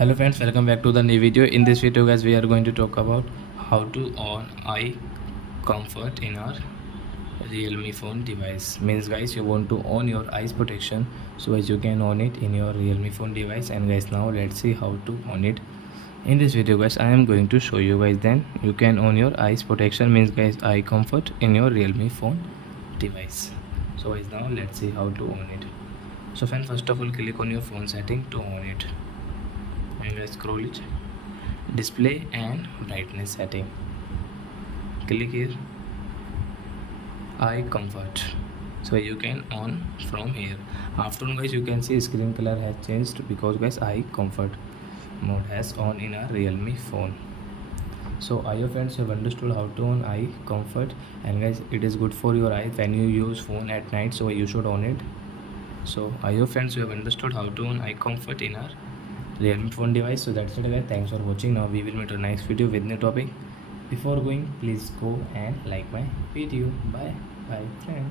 Hello friends, welcome back to the new video. In this video guys, we are going to talk about how to on eye comfort in our Realme phone device. Means guys, you want to on your eyes protection, so as you can on it in your Realme phone device. And guys, now let's see how to on it. In this video guys, I am going to show you guys, then you can on your eyes protection, means guys eye comfort in your Realme phone device. So guys, now let's see how to on it. So friends, first of all, click on your phone setting to on it, and guys scroll it, display and brightness setting, click here, eye comfort. So you can on from here. After guys, you can see screen color has changed because guys eye comfort mode has on in our Realme phone. So I hope friends you have understood how to on eye comfort, and guys it is good for your eyes when you use phone at night, so you should on it. So I hope friends you have understood how to on eye comfort in our Realme phone device. So that's it guys, thanks for watching. Now we will meet on next video with new topic. Before going, please go and like my video. Bye friends.